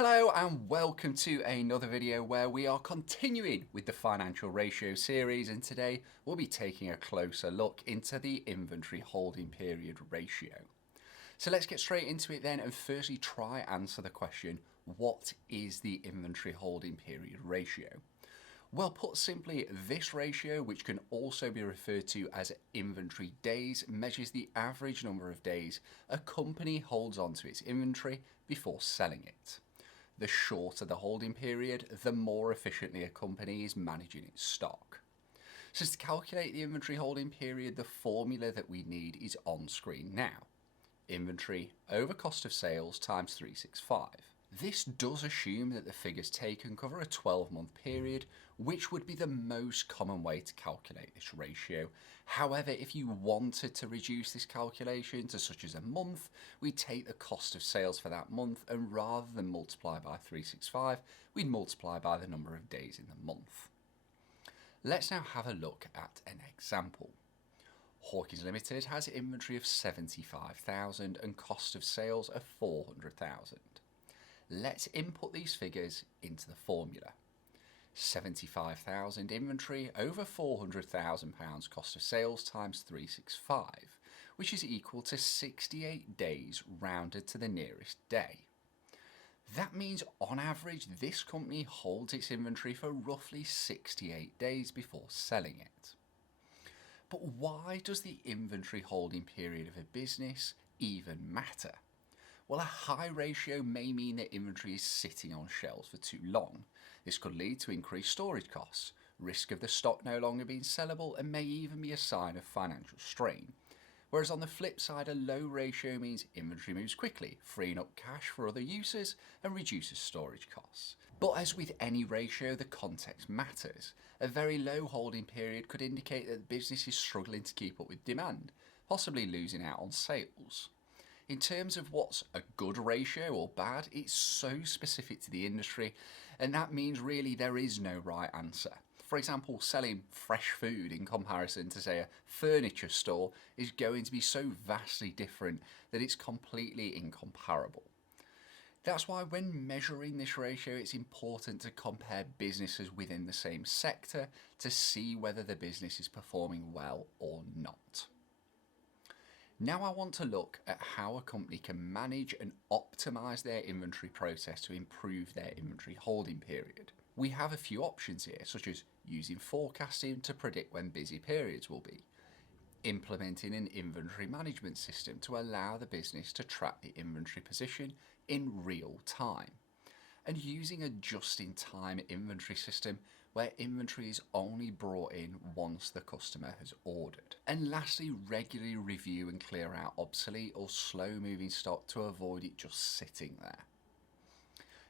Hello and welcome to another video where we are continuing with the financial ratio series, and today we'll be taking a closer look into the inventory holding period ratio. So let's get straight into it then and firstly try answer the question, what is the inventory holding period ratio? Well, put simply, this ratio, which can also be referred to as inventory days, measures the average number of days a company holds onto its inventory before selling it. The shorter the holding period, the more efficiently a company is managing its stock. So to calculate the inventory holding period, the formula that we need is on screen now. Inventory over cost of sales times 365. This does assume that the figures taken cover a 12-month period, which would be the most common way to calculate this ratio. However, if you wanted to reduce this calculation to such as a month, we'd take the cost of sales for that month and rather than multiply by 365, we'd multiply by the number of days in the month. Let's now have a look at an example. Hawkins Limited has inventory of 75,000 and cost of sales of 400,000. Let's input these figures into the formula. 75,000 inventory over £400,000 cost of sales times 365, which is equal to 68 days rounded to the nearest day. That means on average this company holds its inventory for roughly 68 days before selling it. But why does the inventory holding period of a business even matter? Well, a high ratio may mean that inventory is sitting on shelves for too long. This could lead to increased storage costs, risk of the stock no longer being sellable, and may even be a sign of financial strain. Whereas on the flip side, a low ratio means inventory moves quickly, freeing up cash for other uses and reduces storage costs. But as with any ratio, the context matters. A very low holding period could indicate that the business is struggling to keep up with demand, possibly losing out on sales. In terms of what's a good ratio or bad, it's so specific to the industry, and that means really there is no right answer. For example, selling fresh food in comparison to, say, a furniture store is going to be so vastly different that it's completely incomparable. That's why when measuring this ratio, it's important to compare businesses within the same sector to see whether the business is performing well or not. Now I want to look at how a company can manage and optimize their inventory process to improve their inventory holding period. We have a few options here, such as using forecasting to predict when busy periods will be, implementing an inventory management system to allow the business to track the inventory position in real time, and using a just-in-time inventory system where inventory is only brought in once the customer has ordered. And lastly, regularly review and clear out obsolete or slow-moving stock to avoid it just sitting there.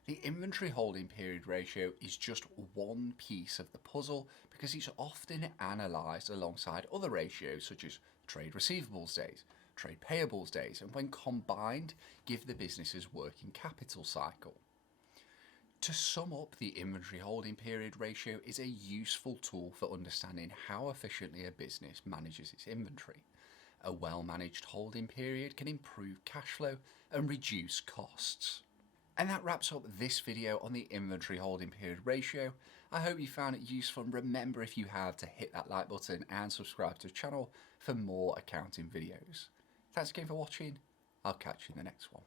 The inventory holding period ratio is just one piece of the puzzle because it's often analysed alongside other ratios such as trade receivables days, trade payables days, and when combined, give the business's working capital cycle. To sum up, the inventory holding period ratio is a useful tool for understanding how efficiently a business manages its inventory. A well-managed holding period can improve cash flow and reduce costs. And that wraps up this video on the inventory holding period ratio. I hope you found it useful, and remember, if you have, to hit that like button and subscribe to the channel for more accounting videos. Thanks again for watching. I'll catch you in the next one.